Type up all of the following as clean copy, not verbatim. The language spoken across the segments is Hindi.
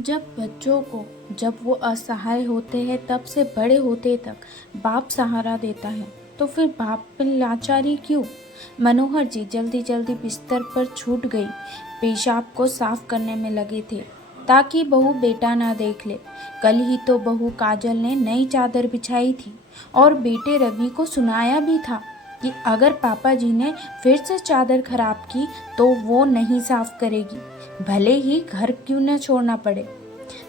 जब बच्चों को जब वो असहाय होते हैं तब से बड़े होते तक बाप सहारा देता है, तो फिर बाप पे लाचारी क्यों। मनोहर जी जल्दी जल्दी बिस्तर पर छूट गई, पेशाब को साफ करने में लगे थे ताकि बहू बेटा ना देख ले। कल ही तो बहू काजल ने नई चादर बिछाई थी और बेटे रवि को सुनाया भी था कि अगर पापा जी ने फिर से चादर खराब की तो वो नहीं साफ करेगी, भले ही घर क्यों न छोड़ना पड़े।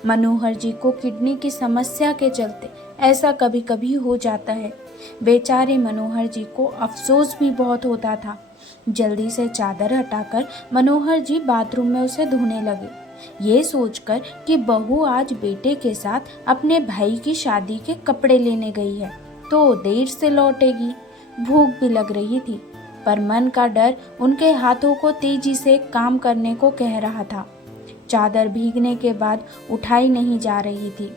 मनोहर जी को किडनी की समस्या के चलते ऐसा कभी कभी हो जाता है। बेचारे मनोहर जी को अफसोस भी बहुत होता था। जल्दी से चादर हटाकर मनोहर जी बाथरूम में उसे धोने लगे, ये सोचकर कि बहू आज बेटे के साथ अपने भाई की शादी के कपड़े लेने गई है तो देर से लौटेगी। भूख भी लग रही थी, पर मन का डर उनके हाथों को तेजी से काम करने को कह रहा था। चादर भीगने के बाद उठाई नहीं जा रही थी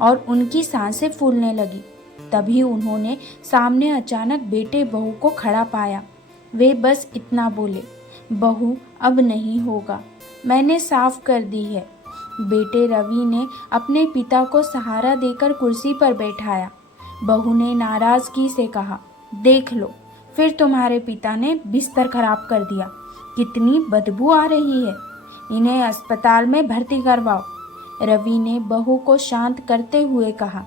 और उनकी सांसें फूलने लगी। तभी उन्होंने सामने अचानक बेटे बहू को खड़ा पाया। वे बस इतना बोले, बहू अब नहीं होगा, मैंने साफ कर दी है। बेटे रवि ने अपने पिता को सहारा देकर कुर्सी पर बैठाया। बहू ने नाराजगी से कहा, देख लो, फिर तुम्हारे पिता ने बिस्तर खराब कर दिया, कितनी बदबू आ रही है, इन्हें अस्पताल में भर्ती करवाओ। रवि ने बहू को शांत करते हुए कहा,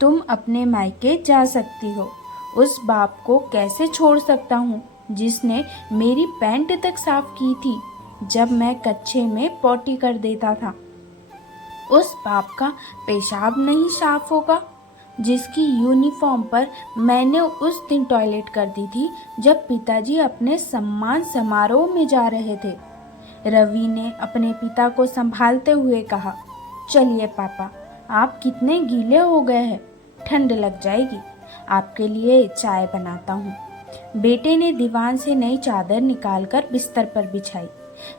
तुम अपने मायके जा सकती हो, उस बाप को कैसे छोड़ सकता हूँ जिसने मेरी पैंट तक साफ की थी जब मैं कच्चे में पोटी कर देता था। उस बाप का पेशाब नहीं साफ होगा जिसकी यूनिफॉर्म पर मैंने उस दिन टॉयलेट कर दी थी जब पिताजी अपने सम्मान समारोह में जा रहे थे। रवि ने अपने पिता को संभालते हुए कहा, चलिए पापा, आप कितने गीले हो गए हैं, ठंड लग जाएगी, आपके लिए चाय बनाता हूँ। बेटे ने दीवान से नई चादर निकालकर बिस्तर पर बिछाई,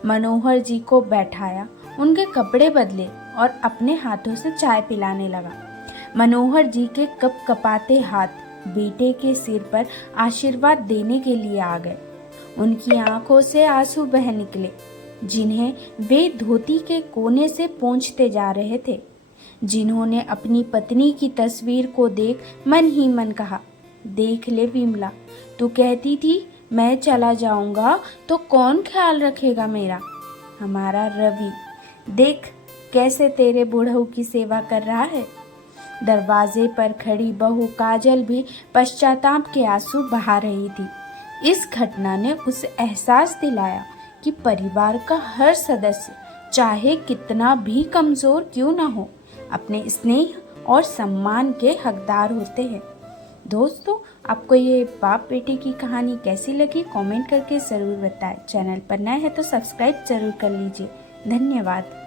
मनोहर जी को बैठाया, उनके कपड़े बदले और अपने हाथों से चाय पिलाने लगा। मनोहर जी के कपकपाते हाथ बेटे के सिर पर आशीर्वाद देने के लिए आ गए। उनकी आंखों से आंसू बह निकले, जिन्हें वे धोती के कोने से पोंछते जा रहे थे। जिन्होंने अपनी पत्नी की तस्वीर को देख मन ही मन कहा, देख ले विमला, तू कहती थी मैं चला जाऊंगा तो कौन ख्याल रखेगा मेरा। हमारा रवि देख कैसे तेरे बूढ़ऊ की सेवा कर रहा है। दरवाजे पर खड़ी बहू काजल भी पश्चाताप के आंसू बहा रही थी। इस घटना ने उसे एहसास दिलाया कि परिवार का हर सदस्य, चाहे कितना भी कमजोर क्यों न हो, अपने स्नेह और सम्मान के हकदार होते हैं। दोस्तों, आपको ये बाप बेटे की कहानी कैसी लगी कमेंट करके ज़रूर बताएं। चैनल पर नए हैं तो सब्सक्राइब जरूर कर लीजिए। धन्यवाद।